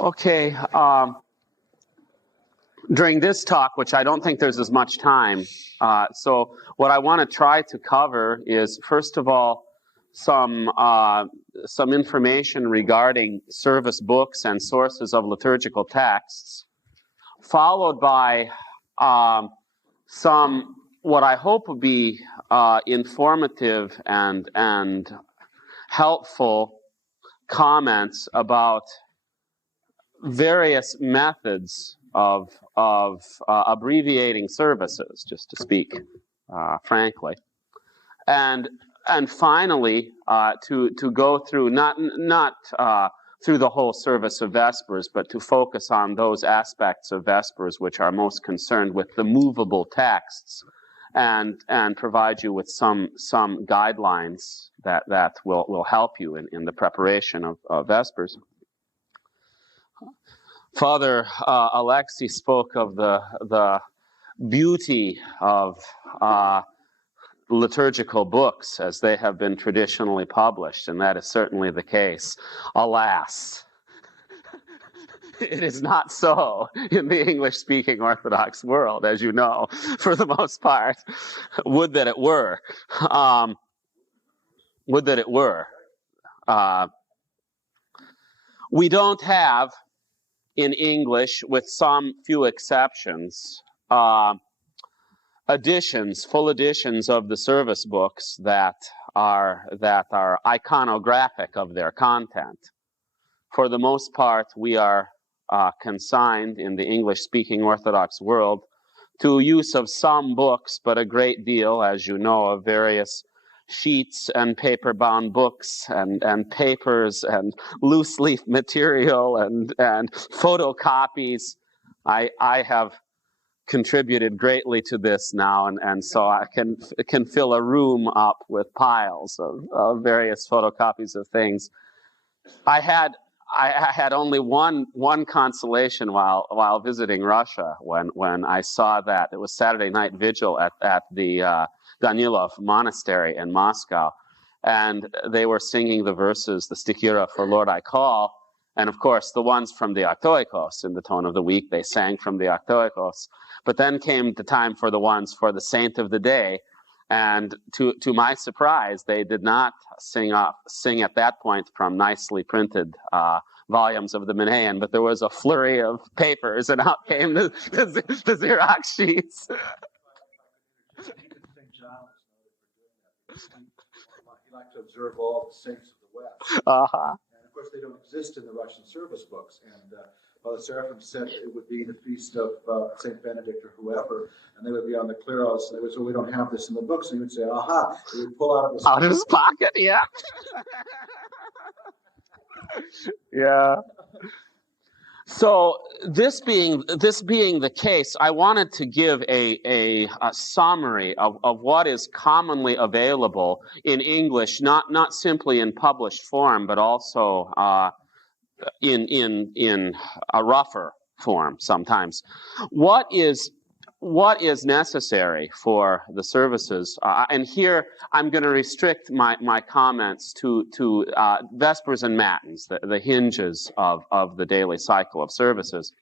Okay, during this talk, which I don't think there's as much time, so what I want to try to cover is, first of all, some information regarding service books and sources of liturgical texts, followed by some what I hope will be informative and helpful comments about various methods of abbreviating services, just to speak frankly, and finally to go through not through the whole service of Vespers, but to focus on those aspects of Vespers which are most concerned with the movable texts, and provide you with some guidelines that will help you in the preparation of Vespers. Father Alexei spoke of the beauty of liturgical books as they have been traditionally published, and that is certainly the case. Alas, it is not so in the English-speaking Orthodox world, as you know, for the most part. Would that it were. Would that it were. We don't have, in English, with some few exceptions, full editions of the service books that are iconographic of their content. For the most part, we are consigned in the English-speaking Orthodox world to use of some books, but a great deal, as you know, of various sheets and paper-bound books and papers and loose-leaf material and photocopies. I have contributed greatly to this now, and so I can fill a room up with piles of various photocopies of things. I had only one consolation while visiting Russia when I saw that it was Saturday night vigil at the Danilov Monastery in Moscow, and they were singing the verses, the Stichira for Lord I Call, and of course the ones from the Octoechos in the tone of the week, they sang from the Octoechos. But then came the time for the ones for the Saint of the Day, and to my surprise, they did not sing at that point from nicely printed volumes of the Menaion, but there was a flurry of papers, and out came the Xerox sheets. He liked to observe all the saints of the West. Uh-huh. And of course, they don't exist in the Russian service books. And Father Seraphim said it would be the feast of St. Benedict or whoever, and they would be on the Kleros, and they would say, we don't have this in the books. And he would say, aha. He would pull out of his pocket, yeah. Yeah. So this being the case, I wanted to give a summary of what is commonly available in English, not simply in published form, but also in a rougher form sometimes. What is necessary for the services? And here I'm going to restrict my comments to Vespers and Matins, the hinges of the daily cycle of services.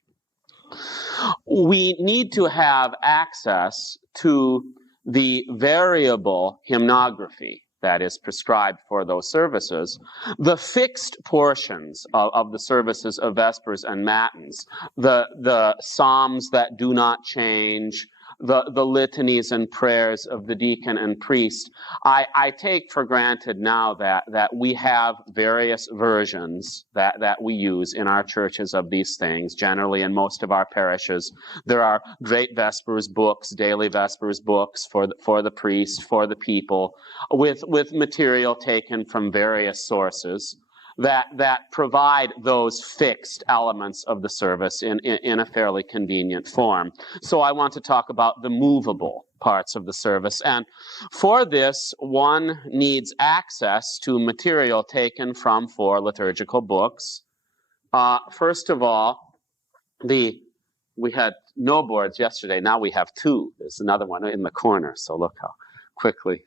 We need to have access to the variable hymnography that is prescribed for those services, the fixed portions of the services of Vespers and Matins, the psalms that do not change, the litanies and prayers of the deacon and priest. I take for granted now that we have various versions that we use in our churches of these things. Generally, in most of our parishes, there are great Vespers books, daily Vespers books for the priest, for the people, with material taken from various sources that provide those fixed elements of the service in a fairly convenient form. So I want to talk about the movable parts of the service. And for this, one needs access to material taken from 4 liturgical books. First of all, we had no boards yesterday. Now we have 2. There's another one in the corner. So look how quickly.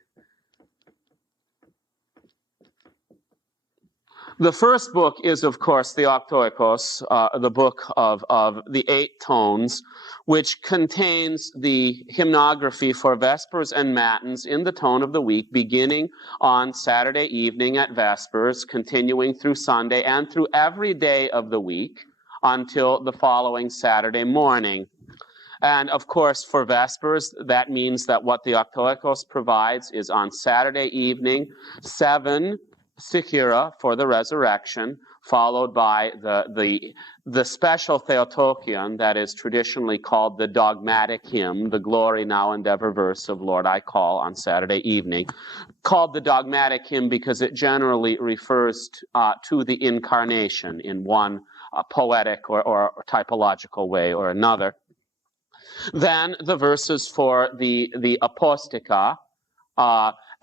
The first book is, of course, the Octoechos, the book of the 8 tones, which contains the hymnography for Vespers and Matins in the tone of the week, beginning on Saturday evening at Vespers, continuing through Sunday, and through every day of the week until the following Saturday morning. And of course, for Vespers, that means that what the Octoechos provides is on Saturday evening, 7 Stichira for the resurrection, followed by the special Theotokion that is traditionally called the dogmatic hymn, the glory now and ever verse of Lord I call on Saturday evening, called the dogmatic hymn because it generally refers to the incarnation in one poetic or typological way or another. Then the verses for the apostica,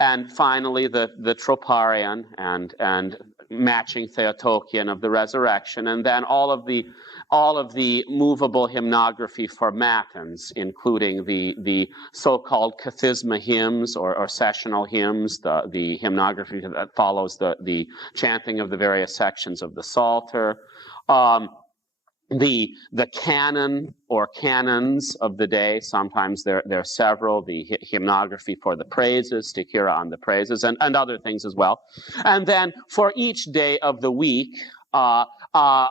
and finally the troparion and matching Theotokion of the resurrection, and then all of the movable hymnography for Matins, including the so-called kathisma hymns or sessional hymns, the hymnography that follows the chanting of the various sections of the Psalter. The canon or canons of the day, sometimes there are several, the hymnography for the praises, Stichira on the praises, and other things as well. And then for each day of the week, a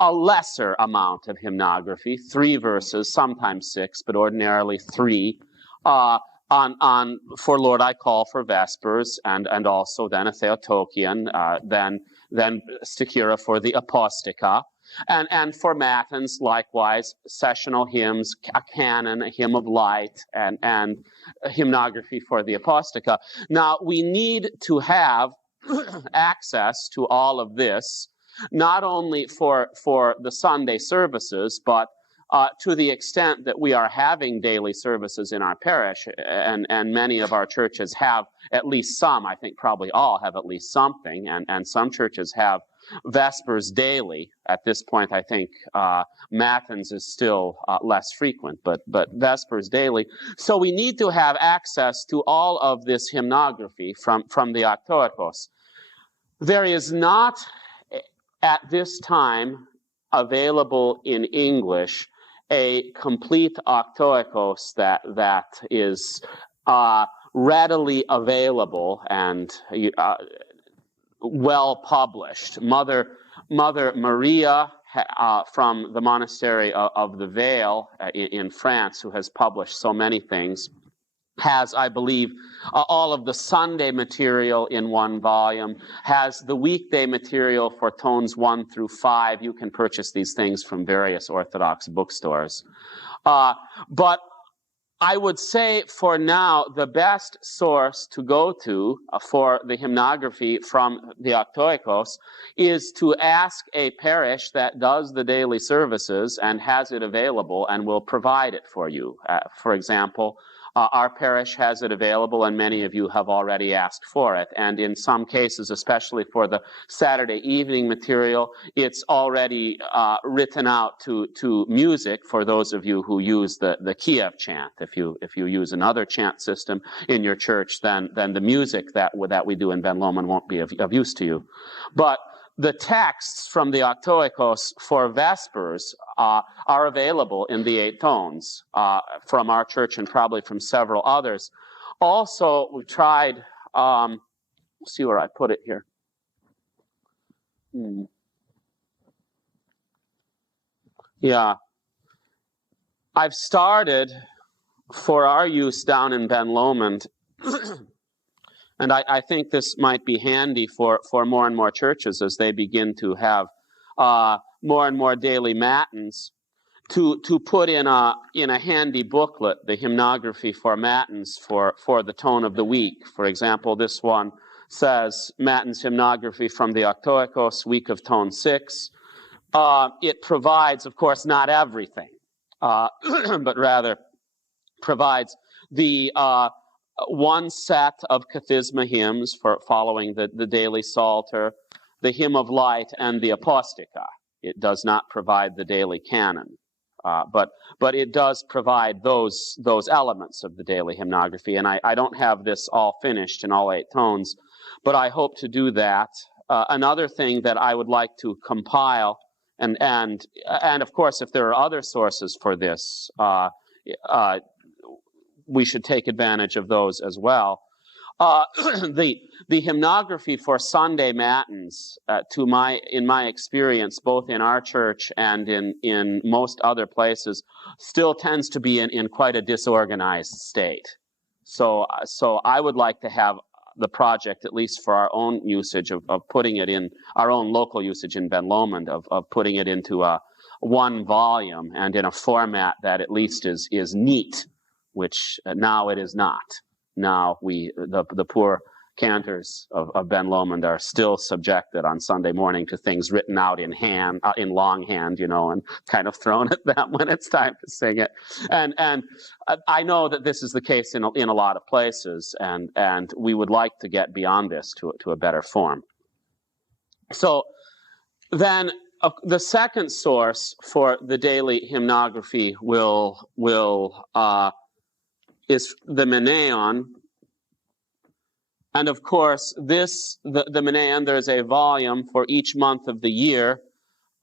lesser amount of hymnography, 3 verses, sometimes 6, but ordinarily 3, for Lord I call for Vespers, and also then a Theotokion, then Stichira for the apostica. And for Matins, likewise, sessional hymns, a canon, a hymn of light, and a hymnography for the apostica. Now, we need to have access to all of this, not only for the Sunday services, but to the extent that we are having daily services in our parish, and many of our churches have at least some, I think probably all have at least something, and some churches have Vespers daily. At this point, I think Matins is still less frequent, but Vespers daily. So we need to have access to all of this hymnography from the Octoechos. There is not at this time available in English a complete Octoechos that is readily available and well published. Mother Maria from the monastery of the Veil in France, who has published so many things, has, I believe, all of the Sunday material in one volume, has the weekday material for tones 1 through 5. You can purchase these things from various Orthodox bookstores. But I would say for now, the best source to go to for the hymnography from the Octoechos is to ask a parish that does the daily services and has it available and will provide it for you. For example, our parish has it available, and many of you have already asked for it. And in some cases, especially for the Saturday evening material, it's already written out to music for those of you who use the Kiev chant. If you use another chant system in your church, then the music that we do in Ben Lomond won't be of use to you. But the texts from the Octoechos for Vespers are available in the 8 tones from our church and probably from several others. Also, we tried, see where I put it here. Yeah. I've started for our use down in Ben Lomond, and I think this might be handy for more and more churches as they begin to have more and more daily matins, to put in a handy booklet the hymnography for Matins for the tone of the week. For example, this one says Matins hymnography from the Octoechos, week of tone 6. It provides, of course, not everything, but rather provides the one set of kathisma hymns for following the daily Psalter, the hymn of light, and the apostica. It does not provide the daily canon, but it does provide those elements of the daily hymnography. And I don't have this all finished in all 8 tones, but I hope to do that another thing that I would like to compile, and of course, if there are other sources for this, we should take advantage of those as well. The hymnography for Sunday Matins, in my experience, both in our church and in most other places, still tends to be in quite a disorganized state. So I would like to have the project, at least for our own usage, of putting it in our own local usage in Ben Lomond, of putting it into one volume and in a format that at least is neat, which now it is not. Now the poor cantors of Ben Lomond are still subjected on Sunday morning to things written out in longhand, and kind of thrown at them when it's time to sing it. And I know that this is the case in a lot of places, and we would like to get beyond this to a better form. So then the second source for the daily hymnography is the Menaion. And of course, the Menaion, there's a volume for each month of the year.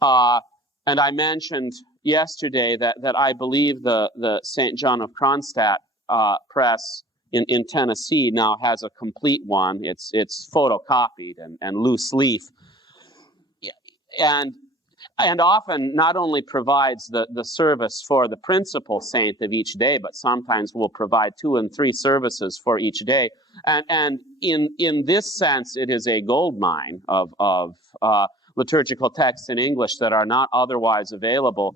And I mentioned yesterday that I believe the St. John of Kronstadt press in Tennessee now has a complete one. It's photocopied and loose leaf. And often not only provides the service for the principal saint of each day, but sometimes will provide 2 and 3 services for each day. And in this sense, it is a gold mine of liturgical texts in English that are not otherwise available.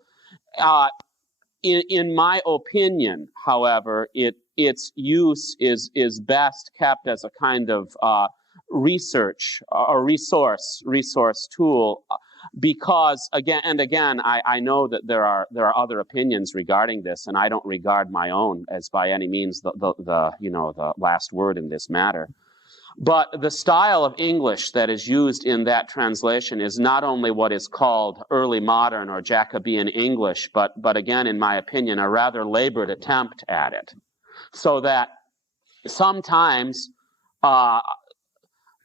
In my opinion, however, its use is best kept as a kind of research or resource tool. Because again, I know that there are other opinions regarding this, and I don't regard my own as by any means the last word in this matter. But the style of English that is used in that translation is not only what is called early modern or Jacobean English, but again, in my opinion, a rather labored attempt at it. So that sometimes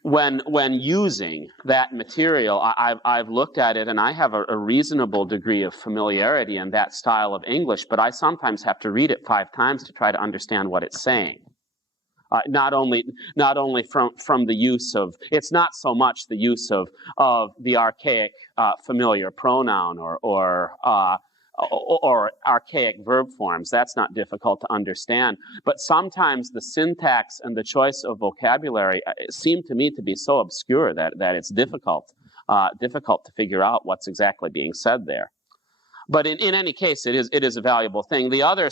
when using that material, I've looked at it and I have a reasonable degree of familiarity in that style of English, but I sometimes have to read it 5 times to try to understand what it's saying. Not only from the use of, it's not so much the use of the archaic familiar pronoun or archaic verb forms. That's not difficult to understand. But sometimes the syntax and the choice of vocabulary seem to me to be so obscure that it's difficult to figure out what's exactly being said there. But in any case, it is a valuable thing. The other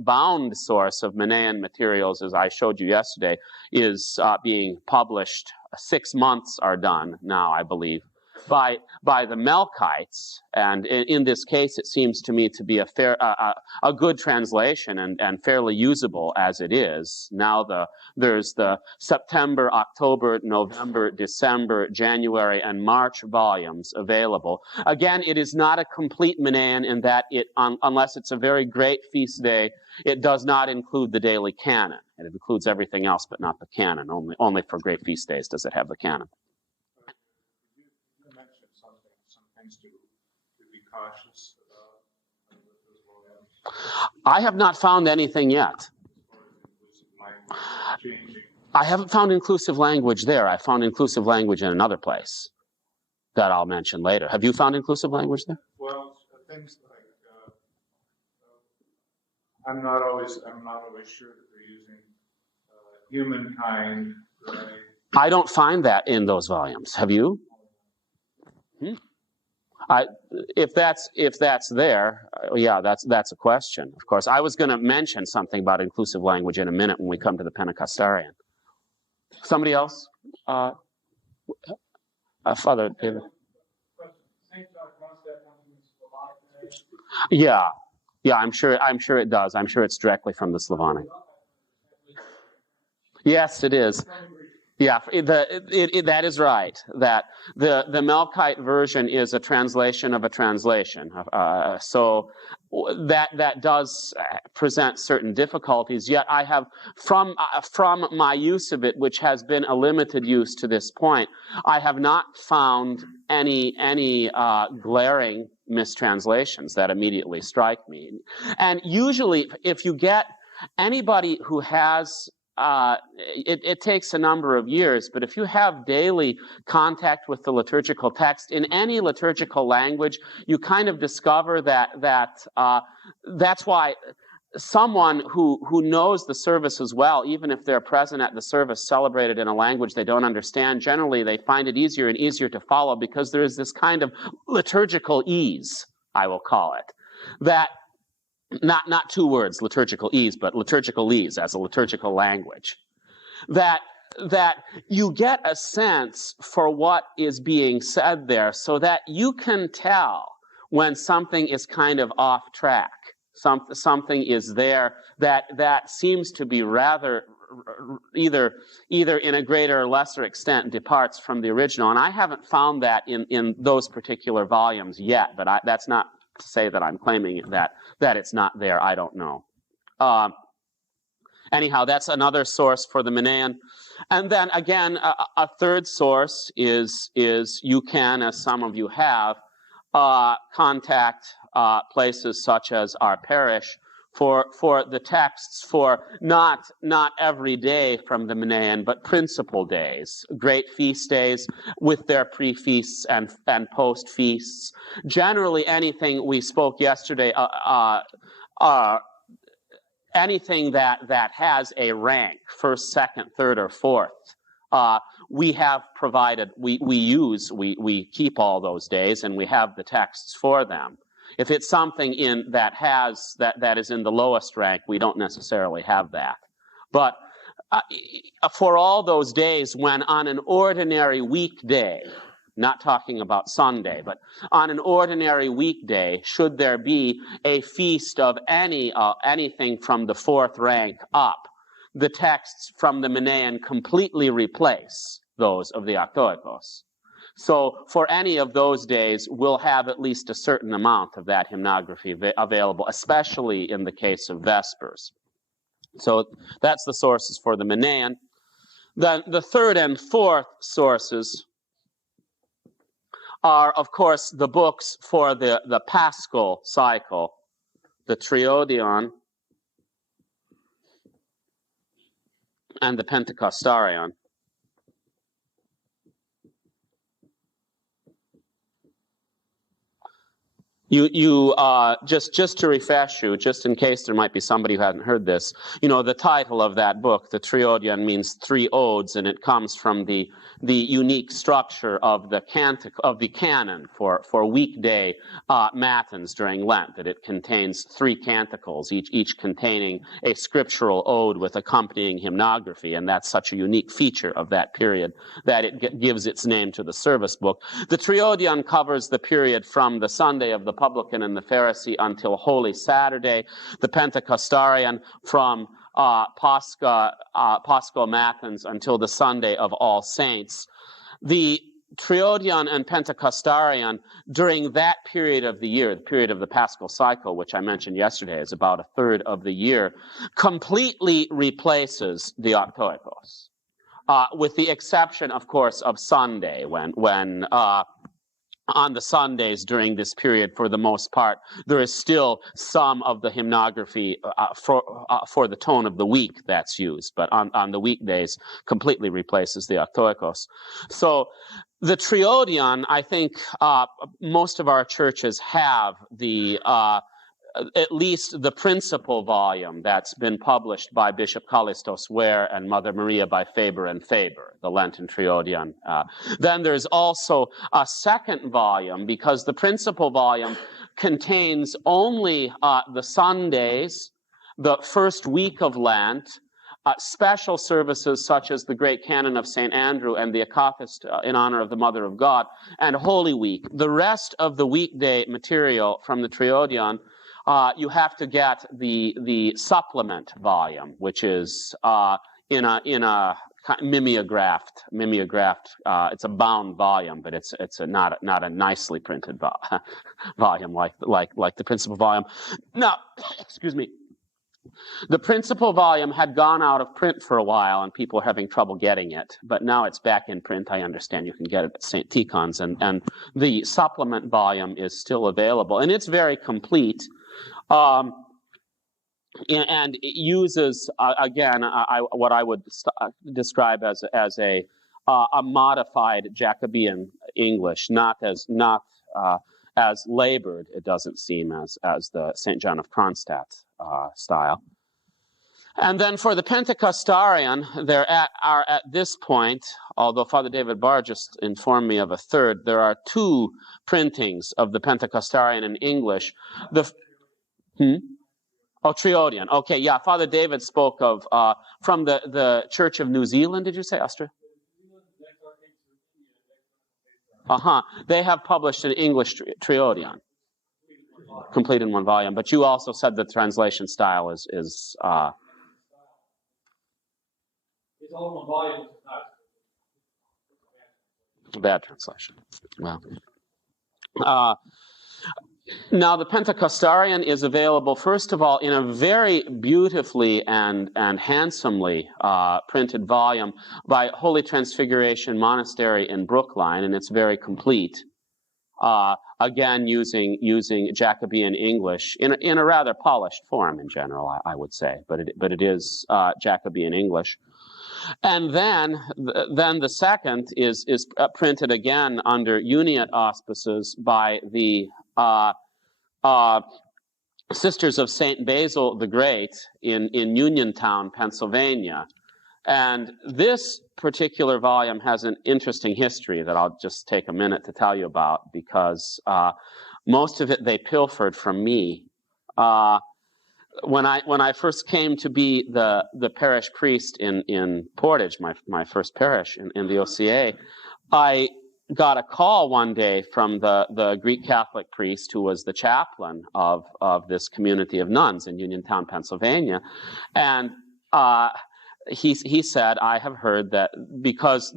bound source of Menaion materials, as I showed you yesterday, is being published. 6 months are done now, I believe, by the Melkites, and in this case, it seems to me to be a good translation and fairly usable as it is. Now there's the September, October, November, December, January, and March volumes available. Again, it is not a complete Menaion in that unless it's a very great feast day, it does not include the daily canon. And it includes everything else but not the canon. Only for great feast days does it have the canon. To be cautious about. I have not found anything yet. I haven't found inclusive language there. I found inclusive language in another place that I'll mention later. Have you found inclusive language there? Well, things like I'm not always sure that they're using humankind. Right? I don't find that in those volumes. Have you? If that's there, yeah, that's a question. Of course, I was going to mention something about inclusive language in a minute when we come to the Pentecostarian. Somebody else? Father David. Yeah, I'm sure it does. I'm sure it's directly from the Slavonic. Yes, it is. Yeah, that is right. That the Melkite version is a translation of a translation. So that does present certain difficulties. Yet I have, from my use of it, which has been a limited use to this point, I have not found any glaring mistranslations that immediately strike me. And usually, if you get anybody who has it takes a number of years, but if you have daily contact with the liturgical text in any liturgical language, you kind of discover that's why someone who knows the service as well, even if they're present at the service celebrated in a language they don't understand, generally they find it easier and easier to follow because there is this kind of liturgical ease, I will call it, that not two words, liturgical ease, but liturgical ease as a liturgical language. That you get a sense for what is being said there so that you can tell when something is kind of off track. Something is there that seems to be rather either in a greater or lesser extent departs from the original. And I haven't found that in those particular volumes yet, but that's not to say that I'm claiming that it's not there. I don't know. Anyhow, that's another source for the Menaion. And then again, a third source is you can, as some of you have, contact places such as our parish for the texts for not every day from the Menaion, but principal days, great feast days with their pre-feasts and post-feasts. Generally, anything we spoke yesterday, anything that has a rank, first, second, third, or fourth, we have provided, we keep all those days, and we have the texts for them. If it's something that is in the lowest rank, we don't necessarily have that. But for all those days when on an ordinary weekday, not talking about Sunday, but on an ordinary weekday, should there be a feast of anything from the fourth rank up, the texts from the Menaion completely replace those of the Octoechos. So for any of those days, we'll have at least a certain amount of that hymnography available, especially in the case of Vespers. So that's the sources for the Menaion. Then the third and fourth sources are, of course, the books for the Paschal cycle, the Triodion and the Pentecostarian. You just to refresh you, just in case there might be somebody who hadn't heard this, the title of that book, the Triodion, means three odes, and it comes from the unique structure of the canon for weekday matins during Lent, that it contains three canticles, each containing a scriptural ode with accompanying hymnography, and that's such a unique feature of that period that it gives its name to the service book. The Triodion covers the period from the Sunday of the Publican and the Pharisee until Holy Saturday, the Pentecostarian from Paschal Matins until the Sunday of All Saints. The Triodion and Pentecostarian, during that period of the year, the period of the Paschal cycle, which I mentioned yesterday is about a third of the year, completely replaces the Octoechos, with the exception, of course, of Sunday, when on the Sundays during this period, for the most part, there is still some of the hymnography for the tone of the week that's used, but on the weekdays completely replaces the Octoechos. So the Triodion, I think most of our churches have at least the principal volume that's been published by Bishop Kallistos Ware and Mother Maria by Faber and Faber, the Lenten Triodion. Then there's also a second volume, because the principal volume contains only the Sundays, the first week of Lent, special services such as the Great Canon of St. Andrew and the Akathist in honor of the Mother of God, and Holy Week. The rest of the weekday material from the Triodion, you have to get the supplement volume, which is in a mimeographed. It's a bound volume, but it's not a nicely printed volume like the principal volume. Now, excuse me. The principal volume had gone out of print for a while, and people were having trouble getting it. But now it's back in print. I understand you can get it at St. Tikhon's, and the supplement volume is still available, and it's very complete. And it uses again what I would describe as a modified Jacobean English, not as labored. It doesn't seem as the St. John of Kronstadt style. And then for the Pentecostarian, there are at this point, although Father David Barr just informed me of a third, there are 2 printings of the Pentecostarian in English. Oh, Triodion. Okay, yeah. Father David spoke of from the Church of New Zealand. Did you say, Astra? They have published an English Triodion, complete in 1 volume. But you also said the translation style is it's all 1 volume. A bad translation. Well. Now, the Pentecostarian is available, first of all, in a very beautifully and handsomely printed volume by Holy Transfiguration Monastery in Brookline, and it's very complete. Again, using Jacobean English in a rather polished form in general, I would say, but it is Jacobean English. And then the second is printed again under Uniate auspices by the Sisters of St. Basil the Great in Uniontown, Pennsylvania. And this particular volume has an interesting history that I'll just take a minute to tell you about, because most of it they pilfered from me. When I first came to be the parish priest in Portage, my first parish in the OCA, I got a call one day from the Greek Catholic priest who was the chaplain of this community of nuns in Uniontown, Pennsylvania, and he said, I have heard that, because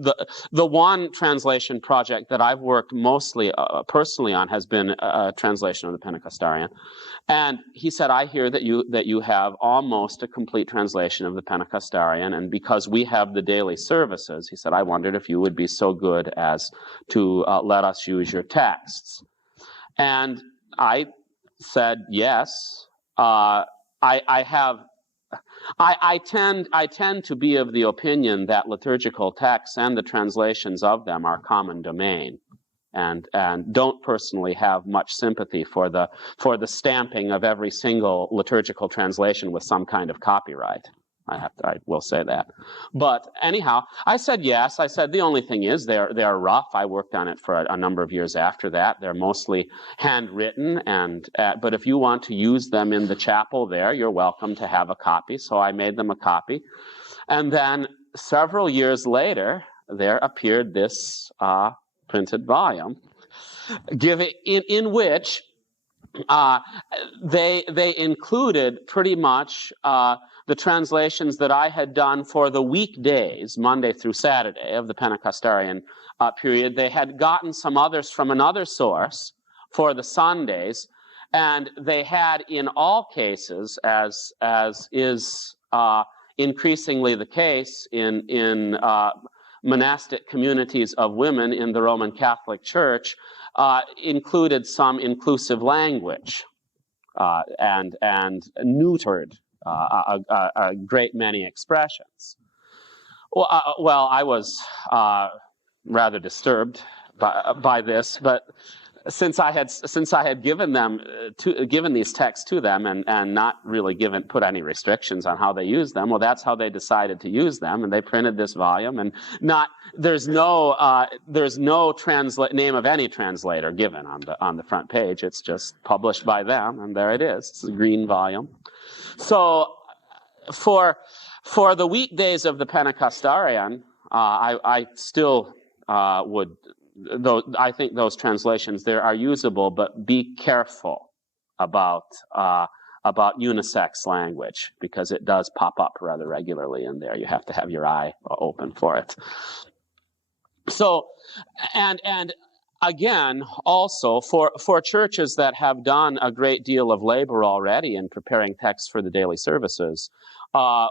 the one translation project that I've worked mostly personally on has been a translation of the Pentecostarian, and he said, I hear that you have almost a complete translation of the Pentecostarian, and because we have the daily services, he said, I wondered if you would be so good as to let us use your texts. And I said yes. I tend to be of the opinion that liturgical texts and the translations of them are common domain, and don't personally have much sympathy for the stamping of every single liturgical translation with some kind of copyright. I will say that. But anyhow, I said yes. I said the only thing is they're rough. I worked on it for a number of years after that. They're mostly handwritten, but if you want to use them in the chapel there, you're welcome to have a copy. So I made them a copy. And then several years later, there appeared this printed volume, in which they included pretty much the translations that I had done for the weekdays, Monday through Saturday, of the Pentecostarian period. They had gotten some others from another source for the Sundays, and they had, in all cases, as is increasingly the case in monastic communities of women in the Roman Catholic Church, included some inclusive language and neutered a great many expressions. Well, I was rather disturbed by this, but since I had given these texts to them and not really put any restrictions on how they use them, well, that's how they decided to use them, and they printed this volume. And there's no name of any translator given on the front page. It's just published by them, and there it is. It's a green volume. So for the weekdays of the Pentecostarian, I still would. Though I think those translations there are usable, but be careful about about unisex language, because it does pop up rather regularly in there. You have to have your eye open for it. So, and again, also, for churches that have done a great deal of labor already in preparing texts for the daily services,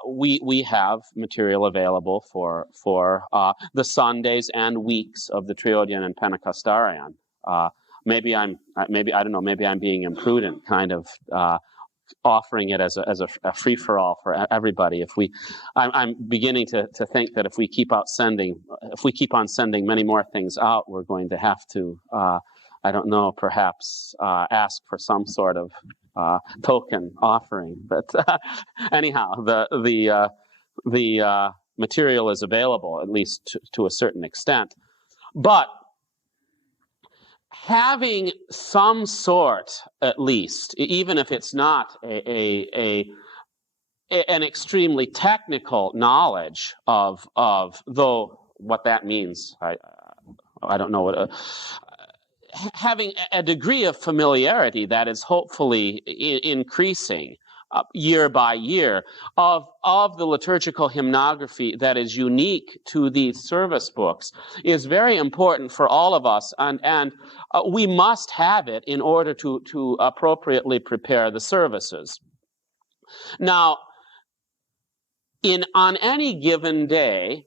we have material available for the Sundays and weeks of the Triodion and Pentecostarian. Maybe I'm being imprudent, kind of offering it as a free for all for everybody. I'm beginning to think that if we keep on sending many more things out, we're going to have to, perhaps ask for some sort of token offering. But anyhow, the material is available, at least to a certain extent. But having some sort, at least, even if it's not an extremely technical knowledge of though what that means, I don't know what. Having a degree of familiarity that is hopefully increasing year by year of the liturgical hymnography that is unique to these service books is very important for all of us, and we must have it in order to appropriately prepare the services. Now, on any given day,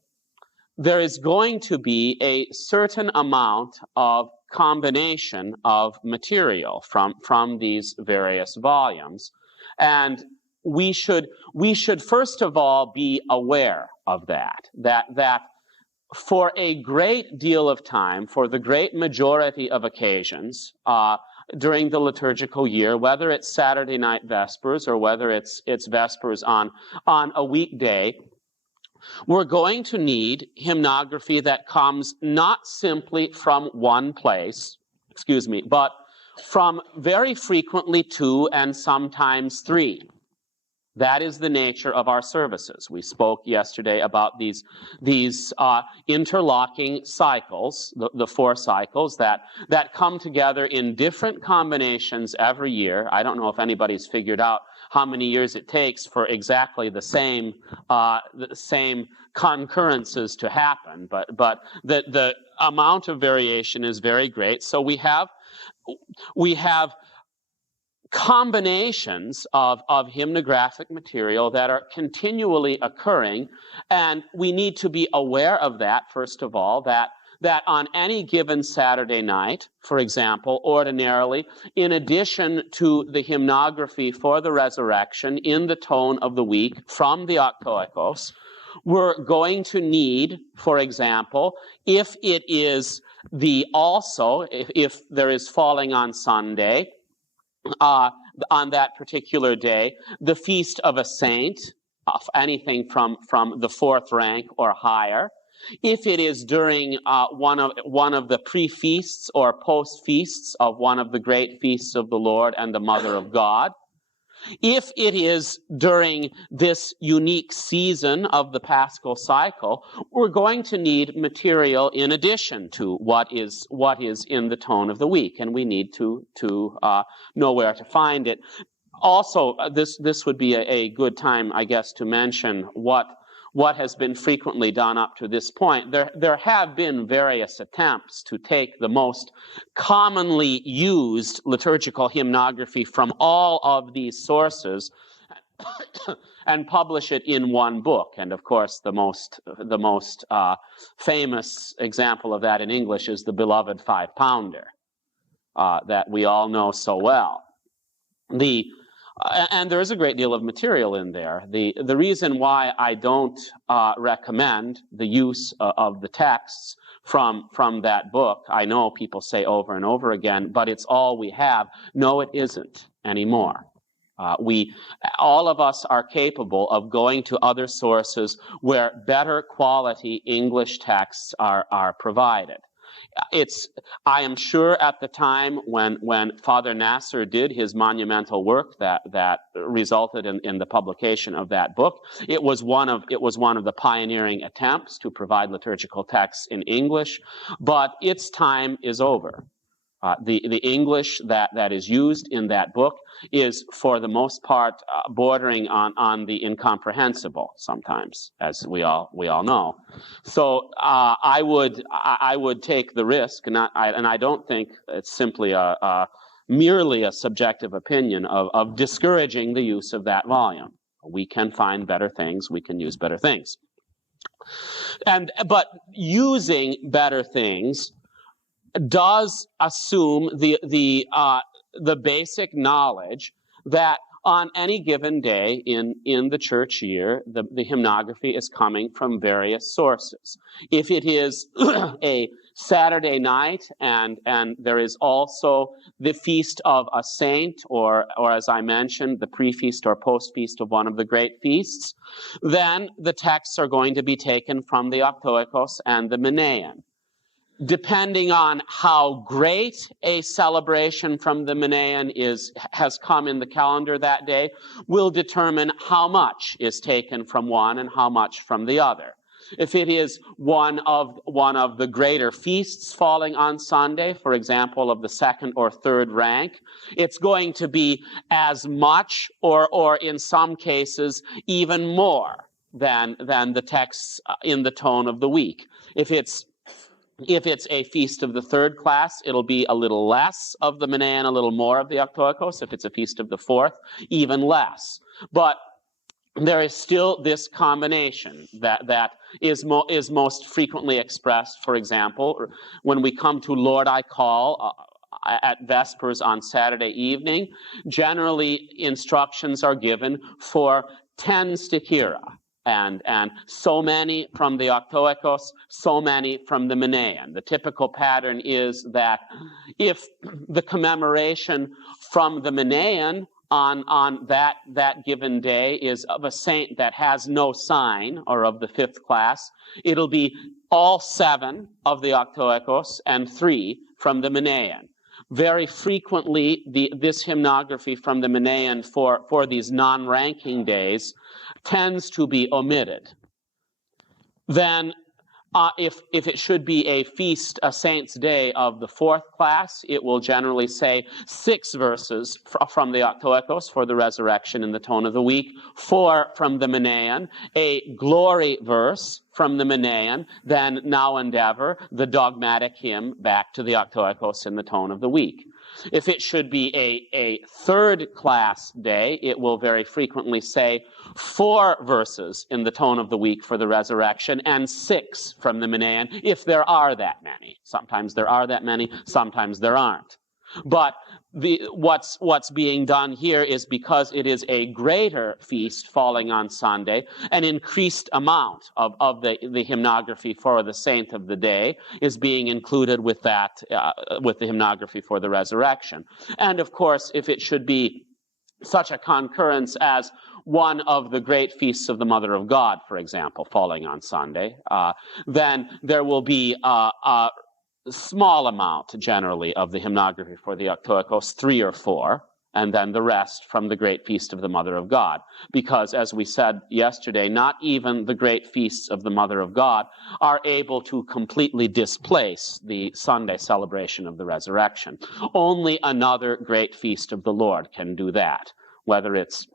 there is going to be a certain amount of combination of material from these various volumes. And we should first of all be aware of that for a great deal of time, for the great majority of occasions during the liturgical year, whether it's Saturday night Vespers or whether it's Vespers on a weekday, we're going to need hymnography that comes not simply from one place, but from very frequently two and sometimes three. That is the nature of our services. We spoke yesterday about these interlocking cycles, the 4 cycles that come together in different combinations every year. I don't know if anybody's figured out how many years it takes for exactly the same concurrences to happen, but the amount of variation is very great. So we have combinations of hymnographic material that are continually occurring, and we need to be aware of that, first of all, that on any given Saturday night, for example, ordinarily, in addition to the hymnography for the resurrection in the tone of the week from the Octoechos, we're going to need, for example, if it is if there is falling on Sunday, on that particular day, the feast of a saint, anything from the 4th rank or higher. If it is during one of the pre-feasts or post-feasts of one of the great feasts of the Lord and the Mother of God. If it is during this unique season of the Paschal cycle, we're going to need material in addition to what is in the tone of the week, and we need to know where to find it. Also, this would be a good time, I guess, to mention what has been frequently done up to this point. There have been various attempts to take the most commonly used liturgical hymnography from all of these sources and publish it in one book. And of course, the most famous example of that in English is the beloved 5-pounder that we all know so well. And there is a great deal of material in there. The reason why I don't recommend the use of the texts from that book, I know people say over and over again, but it's all we have. No, it isn't anymore. All of us are capable of going to other sources where better quality English texts are provided. I am sure at the time when Father Nasser did his monumental work that resulted in the publication of that book, it was one of the pioneering attempts to provide liturgical texts in English, but its time is over. The English that is used in that book is, for the most part, bordering on the incomprehensible sometimes, as we all know. So I would take the risk, and I don't think it's simply merely a subjective opinion of discouraging the use of that volume. We can find better things. We can use better things. But using better things does assume the basic knowledge that on any given day in the church year, the hymnography is coming from various sources. If it is a Saturday night and there is also the feast of a saint, or as I mentioned, the pre-feast or post-feast of one of the great feasts, then the texts are going to be taken from the Octoechos and the Menaion. Depending on how great a celebration from the Menaion has come in the calendar that day, will determine how much is taken from one and how much from the other. If it is one of the greater feasts falling on Sunday, for example, of the second or third rank, it's going to be as much, or in some cases even more than the texts in the tone of the week. If it's a feast of the third class, it'll be a little less of the Menaion, a little more of the Octoechos. If it's a feast of the fourth, even less. But there is still this combination that is most frequently expressed. For example, when we come to Lord I Call at Vespers on Saturday evening, generally instructions are given for 10 stichira. And so many from the Octoechos, so many from the Menaion. The typical pattern is that if the commemoration from the Menaion on that given day is of a saint that has no sign, or of the fifth class, it'll be all 7 of the Octoechos and 3 from the Menaion. Very frequently, this hymnography from the Menaion for these non-ranking days tends to be omitted. Then, if it should be a feast, a saint's day of the fourth class, it will generally say 6 verses from the Octoechos for the resurrection in the tone of the week, 4 from the Menaion, a glory verse from the Menaion, then Now and Ever, the dogmatic hymn back to the Octoechos in the tone of the week. If it should be a third class day, it will very frequently say 4 verses in the tone of the week for the resurrection and 6 from the Menaion, if there are that many. Sometimes there are that many, sometimes there aren't. But what's being done here is, because it is a greater feast falling on Sunday, an increased amount of the hymnography for the saint of the day is being included with that, with the hymnography for the resurrection. And of course, if it should be such a concurrence as one of the great feasts of the Mother of God, for example, falling on Sunday, then there will be a small amount, generally, of the hymnography for the Octoechos, 3 or 4, and then the rest from the great feast of the Mother of God. Because, as we said yesterday, not even the great feasts of the Mother of God are able to completely displace the Sunday celebration of the resurrection. Only another great feast of the Lord can do that, whether it's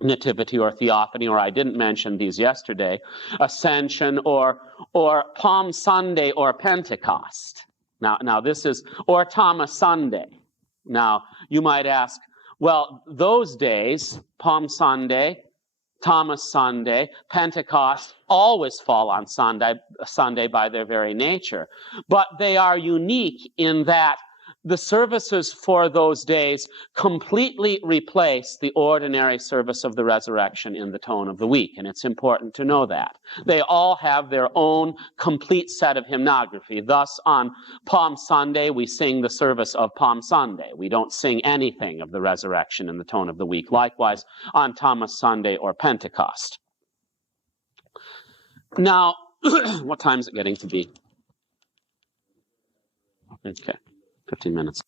Nativity or Theophany, or I didn't mention these yesterday, Ascension or Palm Sunday or Pentecost. Now this is, or Thomas Sunday. Now, you might ask, well, those days, Palm Sunday, Thomas Sunday, Pentecost, always fall on Sunday by their very nature. But they are unique in that the services for those days completely replace the ordinary service of the resurrection in the tone of the week, and it's important to know that. They all have their own complete set of hymnography. Thus, on Palm Sunday, we sing the service of Palm Sunday. We don't sing anything of the resurrection in the tone of the week. Likewise, on Thomas Sunday or Pentecost. Now, what time is it getting to be? Okay. 15 minutes.